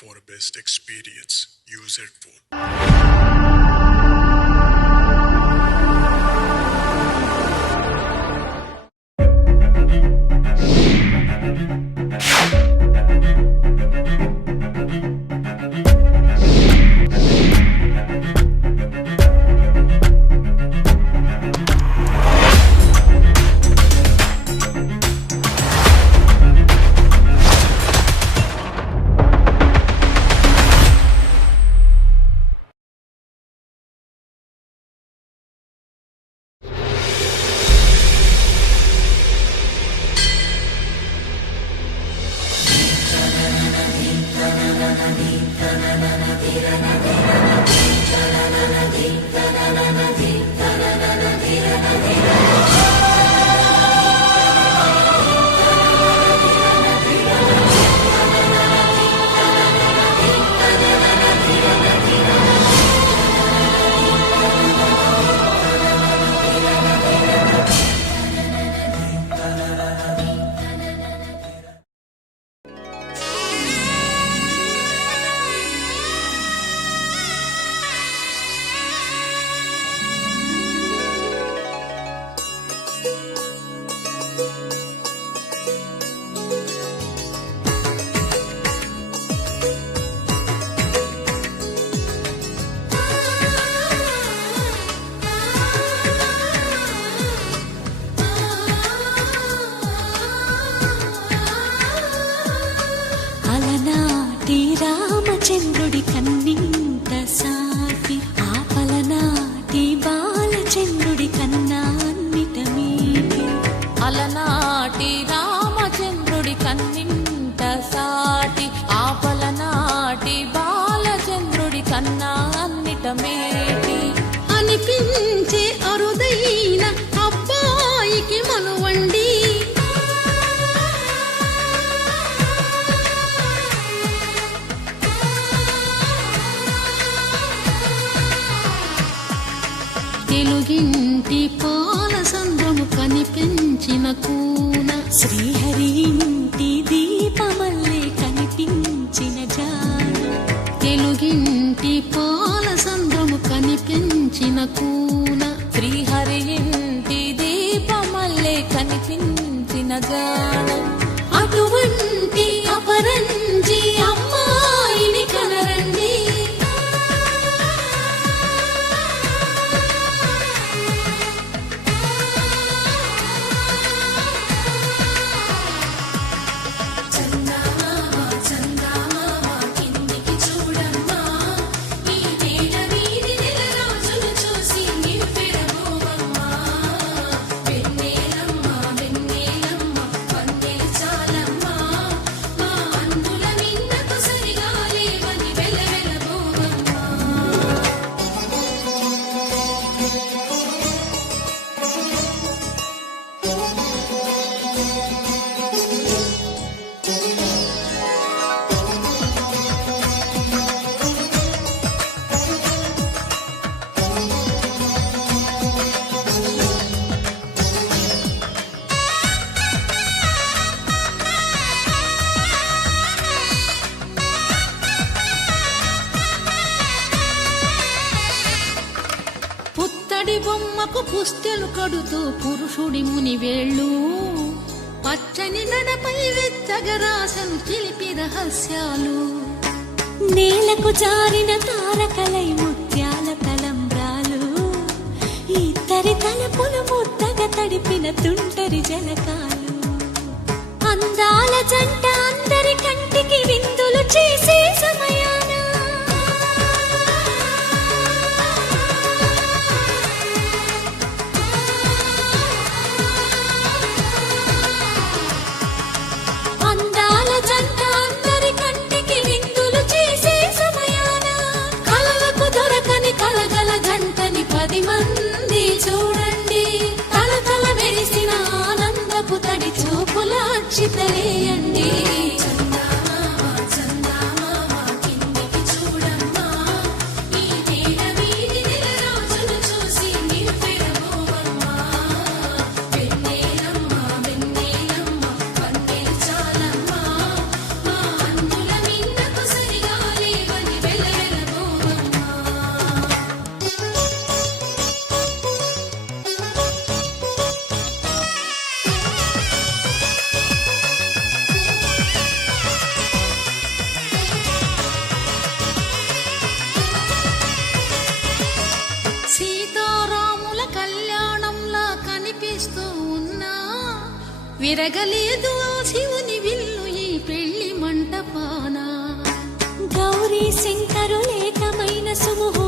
for best experience. Use headphone. రామచంద్రుడి కన్నింత సాటి ఆపలనాటి బాలచంద్రుడి కన్నా అన్నిట మీటి అలనాటి రామచంద్రుడి కన్నింత సాటి ఆపలనాటి బాలచంద్రుడి కన్నా అన్నిట మేటి అనిపించే అరుదైన అబ్బాయికి మనువండి తెలుగింటి పాలసంద్రము కనిపించిన కూన శ్రీహరి ఇంటి దీపమల్లే కనిపించిన జాన తెలుగింటి పాలసంద్రము కనిపించిన కూన శ్రీహరి ఇంటి దీపమల్లే కనిపించిన జాన అటువంటి అపరంజి అమ్మాయిని కనరండి బొమ్మకు పుస్తెలు కడుతూ పురుషుడి ముని వేళ్ళు పచ్చని నడపై వెచ్చగరాసను చిలిపి రహస్యాలు నేలకు జారిన తారకలై ముత్యాల తలంబ్రాలు ఇద్దరి తలపులు ముద్దగా తడిపిన తుంటరి జలకాలు అందాల జంట అందరి కంటికి విందులు చేసే సమయాన కలగల జంటని 10 మంది చూడండి తలతల మెరిసిన ఆనందపు తడి చూపుల అక్షితలేయండి సరిగా విరగలేదు ఆ శివుని విల్లు ఈ పెళ్లి మంటపాన. గౌరీ శంకరులేకమైన శుభ